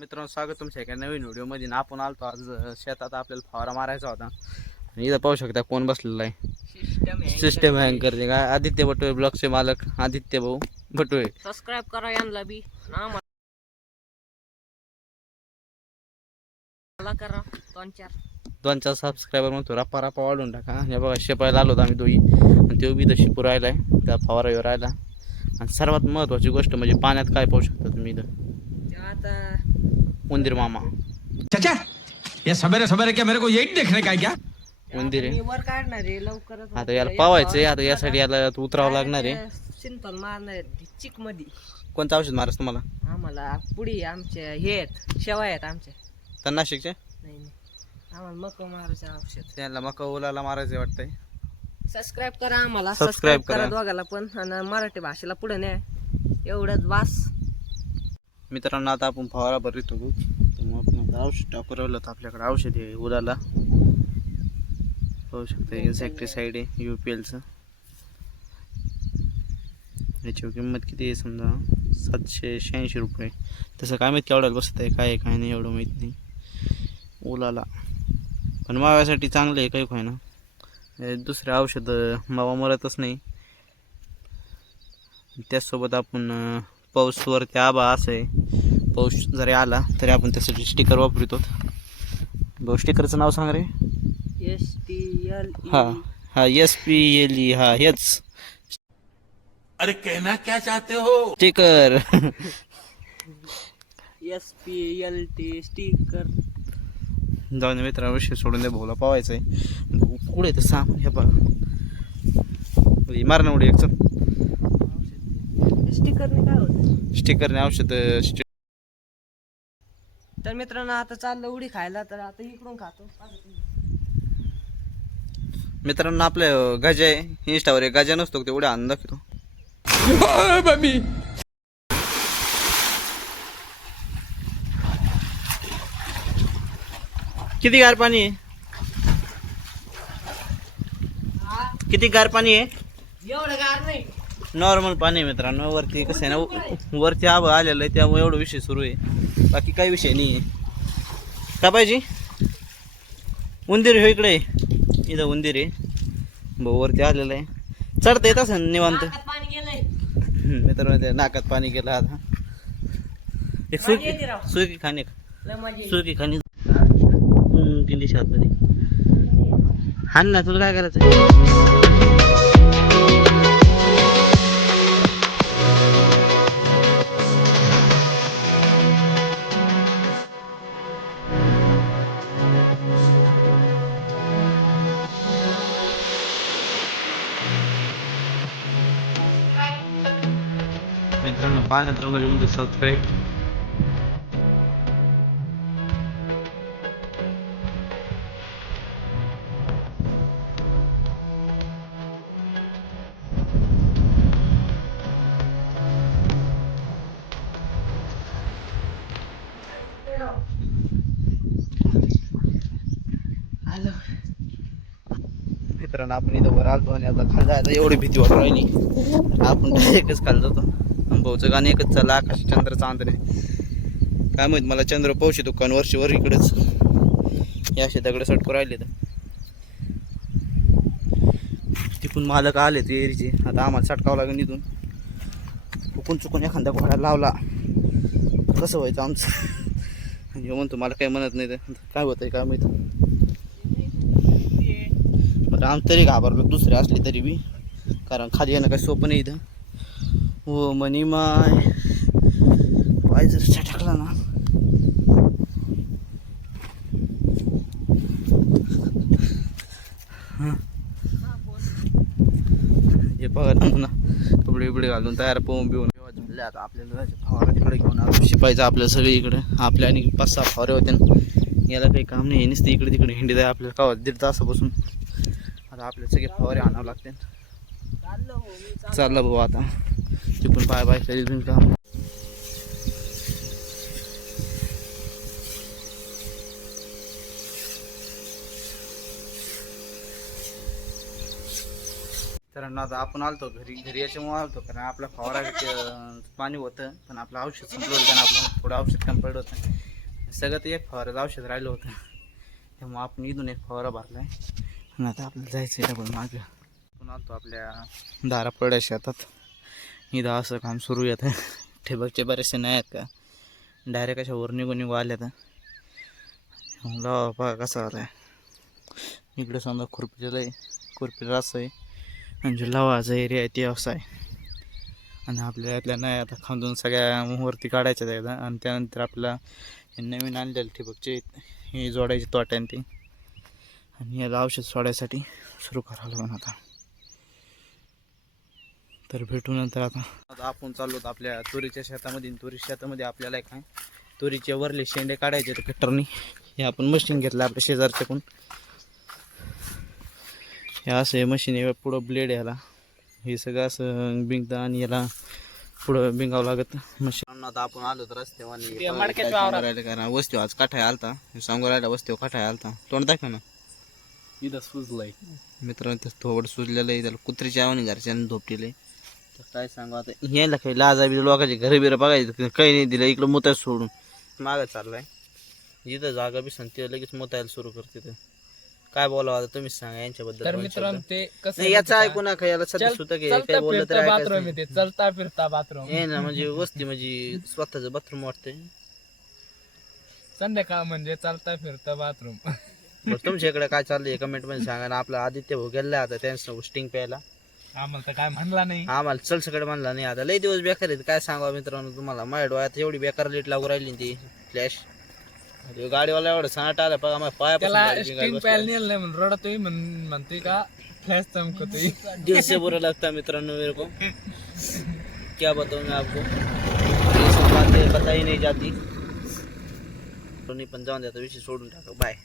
मित्रांनो, स्वागत तुमच्या एका नवीन व्हिडिओमध्ये. आपण आलतो आज शेतात. आपल्याला फवारा मारायचा होता आणि इथं पाहू शकता कोण बसलेला आहे. सिस्टम हँग करते का? आदित्य बटुळे, ब्लॉगचे मालक आदित्य भाऊ बटुळे. सबस्क्राइब करा यांना बी मला करा दोन चार सबस्क्रायबर म्हणतो रप्पा रप्पा वाढून टाका. हे बघा, शेपायला आलो होतो आम्ही दोघी आणि तो बी तर शिपू राहिलाय, त्या फवारावर राहिला. आणि सर्वात महत्त्वाची गोष्ट म्हणजे पाण्यात काय पाहू शकता तुम्ही इथं, आता उंदीर मामा. चाचा ये सवेरे सवेरे क्या मेरे को यही देखने का है क्या? उंदीर आहे. मी वर काढणार आहे लवकरच. आता याला पावायचंय. आता यासाठी याला उतरावं लागणार आहे. सिंपल मारणार आहे चिक मध्ये. कोणतं औषध मारायचं तुम्हाला? आम्हाला पुढी आमच्या हे आहेत, शेवा आहेत आमच्या. तर नाशिकचे नाही नाही, आम्हाला मको मारायचं औषध. त्यांना मका ओलाला मारायचं वाटतंय. सबस्क्राइब करा आम्हाला, Subscribe सबस्क्राइब करा करा. दोघाला पण. आणि मराठी भाषेला पुढे न्या, एवढंच वास. मित्रांनो, आता आपण फवारा भरतो. मग आपण औषध टाकू राहिलो तर आपल्याकडे औषध आहे उलाला. पाहू शकता, इन्सेक्टिसाईड आहे UPLचं. याची किंमत किती आहे समजा 786 रुपये. तसं काय माहिती केवढ्याला बसत आहे, काय आहे काय नाही एवढं माहीत नाही. उलाला पण माव्यासाठी चांगलं आहे, काही काय ना. दुसरे औषध मावा मरतच नाही. त्याचसोबत आपण पाऊसवरती आबा असं आहे, पाऊस जरी आला तरी आपण त्यासाठी स्टिकर वापरतो. भाऊ, स्टिकरचं नाव सांग रे. STL. हा SPLE. हा हेच अरे कहना क्या चाहते हो? स्टिकर. SPLT sticker. जाऊन मित्रांनो, विषय सोडून द्या. भाऊला पावायचं आहे. भाऊ पुढे तर सामान हे बघा, मारणं उडी एक. स्टिकरने काय होतं? स्टिकरने औषध. तर मित्रांनो, आता चाललं उडी खायला, तर आता इकडून खातो. मित्रांनो, आपल्या गजा आहे इंस्टावर, एक गजा नसतो ते उड्या आणून दाखवतो. किती गार पाणी आहे, किती गार पाणी आहे. एवढं गार नाही, नॉर्मल पाणी आहे मित्रांनो. वरती कसं आहे ना, वरती आबा आलेलं आहे त्यामुळे एवढं विषय सुरू आहे, बाकी काही विषय नाही आहे. का पाहिजे? उंदीर हो इकडे, इथं उंदीर आहे. भाऊ वरती आलेलं आहे, चढता येत असं निवांत. नाकात पाणी गेलंय. मित्रांनो, त्या नाकात पाणी गेलं. आता एक सुकी खाणे, लय मजा येते. सुकी खाणे किती शातमध्ये हान ना. तुला काय करायचं? मित्रांनो, पाण्यात वगैरे येऊन सबस्क्राईब. मित्रांनो, आपण इथं वर आलतो आणि आता खाली जायला एवढी भीती वाटू राहिली. आपण एकच खाली जातो. भाऊचं गाणं एकच चाललं, आकाश चंद्र चांदणे. काय माहित, मला चंद्र पावशी दुकान वर इकडेच या असे दगड सटकू राहिले. तर तिकून मालक आले ते एरीचे. आता आम्हाला सटकावं लागेल इथून. चुकून एखाद्या घोडा लावला कसं व्हायचं आमचं. हे म्हणतो मला काही म्हणत नाही, तर काय होतंय काय माहित. बरं, आम तरी घाबरलो दुसरे असली तरी बी, कारण खाली येणं काही सोपं नाही इथं. हो मनी माय, पाय जर छटकला ना. हे बघा ना, कपडे बिपडे घालून तयार पोहून बिवून. आता आपल्याला फवारा तिकडे घेऊन आलो, शिपायचं आपल्याला सगळी इकडे. आपल्या आणि 5-6 फवारे होते ना, याला काही काम नाही. नुसतं इकडे तिकडे हिंडी जाय आपल्याला का 1.5 तासापासून. आता आपल्याला सगळे फवारे आणावं लागते. चाललं भाऊ आता तिकडून बाय करील काम. तर आता आपण आलतो घरी याच्यामुळे आलतो, कारण आपला फवारा पाणी होतं पण आपलं औषध संपलं होतं, कारण आपलं थोडं औषध कमी पडलं होतं. सगळं ते एक फवाराचं औषध राहिलं होतं, त्यामुळे आपण इथून एक फवारा भरलाय आणि आता आपल्याला जायचं आहे डबल मागं. आपण आलतो आपल्या दारापड्या शेतात, इथं असं काम सुरू येत आहे. ठिबकचे बरेचसे नाही आहेत का, डायरेक्ट अशा वर निघून आल्या तर बघा कसा आला आहे. इकडे समजा खुरपीला आहे, खुरपीला असं आहे, आणि जो लावाचा एरिया आहे ते असा आहे. आणि आपल्या यातल्या नाही आता खांदून सगळ्या वरती काढायच्या एकदा, आणि त्यानंतर आपल्याला हे नवीन आणलेलं ठिबकचे हे जोडायचे तोट्याने ते, आणि याला औषध सोडायसाठी सुरू करावं लागेल आता. तर भेटू नंतर. आता आपण चाललो होतो आपल्या तुरीच्या शेतामध्ये. तुरीच्या शेतामध्ये आपल्याला काय तुरीचे वरले शेंडे काढायचे तर कटरनी हे आपण मशीन घेतलं आपल्या शेजारच्याकडून. हे असं हे मशीन आहे, पुढं ब्लेड याला हे सगळं असं बिंगतं आणि याला पुढं बिंगावं लागत मशीन. आता आपण आलो तर रस्त्यावर कारण वस्ती आज काठाय आलता, सांगू राहिला वस्तीवर काठाय आलता. तोंड दाखव ना, इथं सुजलंय मित्रांनो. ते थोबड सुजलेलं आहे, त्याला कुत्रीच्या आवणी घरच्यानं धोपटेले. तर काय सांगू आता, यायला काही लाजा बी लोकांचे घरं बिरं बघायचं काही नाही दिलं. इकडं मुताय सोडून मागं चाललाय, जिथं जागा बी सांगते लगेच मुतायला सुरू करते. तर काय बोलावं आता तुम्हीच सांगा यांच्याबद्दल. तर मित्रांनो ते कसं नाही याचं ऐकू नका, याला सध्या सुद्धा काय बोललं तर बाथरूम आहे, ते चलता फिरता बाथरूम हे ना, म्हणजे वस्ती म्हणजे स्वतःचं बाथरूम वाटतंय. संध्याकाळ म्हणजे चालता फिरता बाथरूम. बरं तुमच्या इकडे काय चाललंय कमेंट मध्ये सांगा ना. आपला आदित्य भाऊ गेला आता त्यांचं स्टिंग प्यायला, आम्हाला तर काय म्हणला नाही. आम्हाला चलसकडे म्हणला नाही. आता लई दिवस बेकार आहेत, काय सांगा मित्रांनो तुम्हाला. माझ्या डोळ्यात एवढी बेकार लीट लागू राहिली ती फ्लॅश. गाडीवाला एवढं सनाट आला बघा, माझ्या त्याला पाया स्टिंग प्यायला नेलं नाही म्हणून रडतोय, म्हणतोय का फ्लॅश चमकतोय. दिल से बुरा लगता है मित्रांनो मेरे को, क्या बताऊं मैं आपको, ये सब बातें बताई नहीं जाती. पण जाऊन द्या, विषय सोडून टाका. बाय.